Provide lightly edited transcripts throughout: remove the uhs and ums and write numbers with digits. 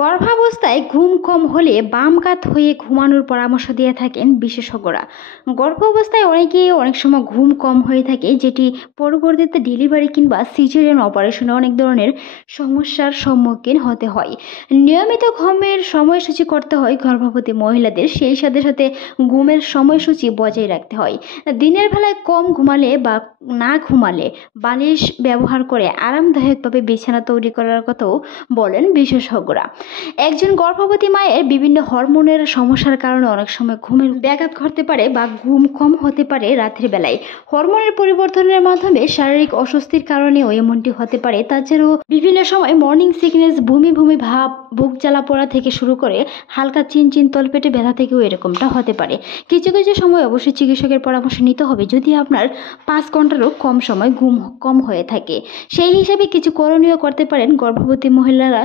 গর্ভাবস্থায় ঘুম কম হলে বাম কাত হয়ে ঘুমানোর পরামর্শ দিয়ে থাকেন বিশেষজ্ঞরা। গর্ভাবস্থায় অনেক সময় ঘুম কম হয়ে থাকে, যেটি পরবর্তীতে ডেলিভারি কিংবা সিজারিয়ান অপারেশনে অনেক ধরনের সমস্যার সম্মুখীন হতে হয়। নিয়মিত ঘুমের সময়সূচি করতে হয় গর্ভবতী মহিলাদের, সেই সাথে সাথে ঘুমের সময়সূচি বজায় রাখতে হয়। দিনের বেলায় কম ঘুমালে বা না ঘুমালে বালিশ ব্যবহার করে আরামদায়কভাবে বিছানা তৈরি করার কথাও বলেন বিশেষজ্ঞরা। একজন গর্ভবতী মায়ের বিভিন্ন হরমোনের সমস্যার কারণে অনেক সময় ঘুমের ব্যাঘাত ঘটতে পারে বা ঘুম কম হতে পারে রাতের বেলায়। হরমোনের পরিবর্তনের মাধ্যমে শারীরিক অস্বস্তির কারণেও এমনটি হতে পারে। তাছাড়াও বিভিন্ন সময় মর্নিং সিকনেস, বমি বমি ভাব, বুক জ্বালা পোড়া থেকে শুরু করে হালকা চিনচিন তলপেটে ব্যথা থেকেও এরকমটা হতে পারে। কিছু কিছু সময় অবশ্যই চিকিৎসকের পরামর্শ নিতে হবে যদি আপনার 5 ঘন্টারও কম সময় ঘুম কম হয়ে থাকে। সেই হিসাবে কিছু করণীয় করতে পারেন গর্ভবতী মহিলারা।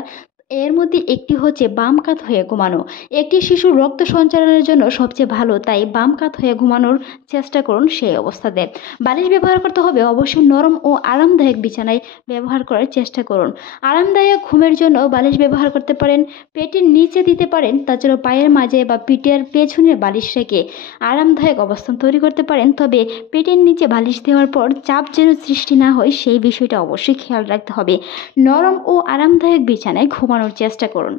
এর মধ্যে একটি হচ্ছে বাম কাত হয়ে ঘুমানো। একটি শিশুর রক্ত সঞ্চালনের জন্য সবচেয়ে ভালো, তাই বাম কাত হয়ে ঘুমানোর চেষ্টা করুন। সেই অবস্থাতে বালিশ ব্যবহার করতে হবে অবশ্যই নরম ও আরামদায়ক বিছানায় ব্যবহার করার চেষ্টা করুন। আরামদায়ক ঘুমের জন্য বালিশ ব্যবহার করতে পারেন, পেটের নিচে দিতে পারেন, তাছাড়াও পায়ের মাঝে বা পিঠের পেছনে বালিশ রেখে আরামদায়ক অবস্থান তৈরি করতে পারেন। তবে পেটের নিচে বালিশ দেওয়ার পর চাপ যেন সৃষ্টি না হয় সেই বিষয়টা অবশ্যই খেয়াল রাখতে হবে। নরম ও আরামদায়ক বিছানায় ঘুমানোর চেষ্টা করুন।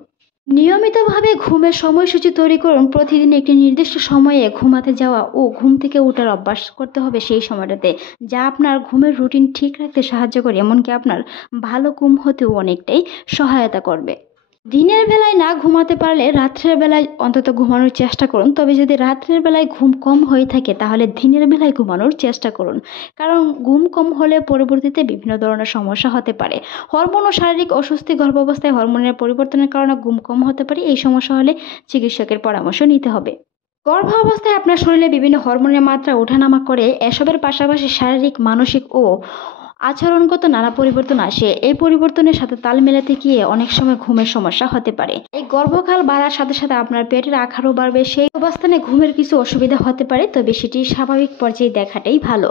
নিয়মিতভাবে ঘুমের সময়সূচি তৈরি করুন। প্রতিদিন একটি নির্দিষ্ট সময়ে ঘুমাতে যাওয়া ও ঘুম থেকে ওঠার অভ্যাস করতে হবে সেই সময়টাতে, যা আপনার ঘুমের রুটিন ঠিক রাখতে সাহায্য করে, এমনকি আপনার ভালো ঘুম হতেও অনেকটাই সহায়তা করবে। দিনের বেলায় না ঘুমাতে পারলে রাত্রের বেলায় অন্তত ঘুমানোর চেষ্টা করুন। তবে যদি রাত্রের বেলায় ঘুম কম হয়ে থাকে তাহলে দিনের বেলায় ঘুমানোর চেষ্টা করুন, কারণ ঘুম কম হলে পরবর্তীতে বিভিন্ন ধরনের সমস্যা হতে পারে। হরমোন ও শারীরিক অস্বস্তি, গর্ভাবস্থায় হরমোনের পরিবর্তনের কারণে ঘুম কম হতে পারে। এই সমস্যা হলে চিকিৎসকের পরামর্শ নিতে হবে। গর্ভাবস্থায় আপনার শরীরে বিভিন্ন হরমোনের মাত্রা ওঠানামা করে। এসবের পাশাপাশি শারীরিক, মানসিক ও আচরণগত নানা পরিবর্তন আসে। এই পরিবর্তনের সাথে তাল মেলাতে গিয়ে অনেক সময় ঘুমের সমস্যা হতে পারে। এই গর্ভকাল বাড়ার সাথে সাথে আপনার পেটের আকারও বাড়বে। সেই অবস্থানে ঘুমের কিছু অসুবিধা হতে পারে, তবে সেটি স্বাভাবিক পর্যায়ে দেখাটাই ভালো।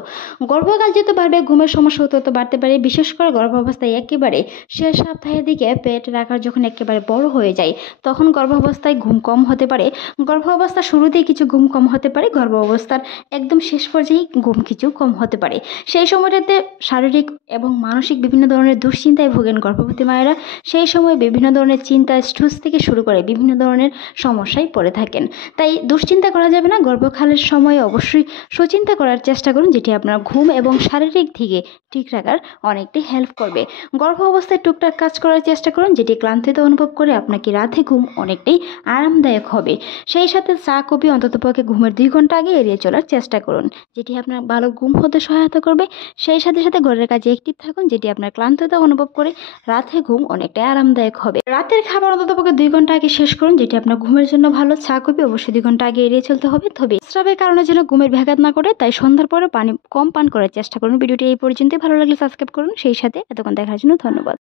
গর্ভকাল যত বাড়বে ঘুমের সমস্যা তত বাড়তে পারে। বিশেষ করে গর্ভাবস্থায় একেবারে শেষ সপ্তাহের দিকে পেটের আকার যখন একেবারে বড় হয়ে যায় তখন গর্ভাবস্থায় ঘুম কম হতে পারে। গর্ভাবস্থার শুরুতেই কিছু ঘুম কম হতে পারে, গর্ভাবস্থার একদম শেষ পর্যায়ে ঘুম কিছু কম হতে পারে। সেই সময়টাতে শারীরিক এবং মানসিক বিভিন্ন ধরনের দুশ্চিন্তায় ভোগেন গর্ভবতী মায়েরা। সেই সময় বিভিন্ন ধরনের চিন্তা, স্ট্রেস থেকে শুরু করে বিভিন্ন ধরনের সমস্যায় পড়ে থাকেন। তাই দুশ্চিন্তা করা যাবে না। গর্ভকালের সময় অবশ্যই সুচিন্তা করার চেষ্টা করুন, যেটি আপনার ঘুম এবং শারীরিক দিকে ঠিক রাখার অনেকটাই হেল্প করবে। গর্ভ অবস্থায় টুকটাক কাজ করার চেষ্টা করুন, যেটি ক্লান্তিতে অনুভব করে আপনাকে রাতে ঘুম অনেকটাই আরামদায়ক হবে। সেই সাথে চা, কফি অন্ততপক্ষে ঘুমের 2 ঘন্টা আগে এড়িয়ে চলার চেষ্টা করুন, যেটি আপনার ভালো ঘুম হতে সহায়তা করবে। সেই সাথে সাথে ঘরের কাজে অ্যাক্টিভ থাকুন, যেটি আপনার ক্লান্ততা অনুভব করে রাতে ঘুম অনেকটাই আরামদায়ক হবে। রাতের খাবার অন্ততপক্ষে 2 ঘন্টা আগে শেষ করুন, যেটি আপনার ঘুমের জন্য ভালো। চা, কফি অবশ্যই 2 ঘন্টা আগে এড়িয়ে চলতে হবে। তবে স্রাবের কারণে যেন ঘুমের ব্যাঘাত না করে, তাই সন্ধ্যার পরে পানি কম পান করার চেষ্টা করুন। ভিডিওটি এই পর্যন্তই। ভালো লাগলে সাবস্ক্রাইব করুন। সেই সাথে এতক্ষণ দেখার জন্য ধন্যবাদ।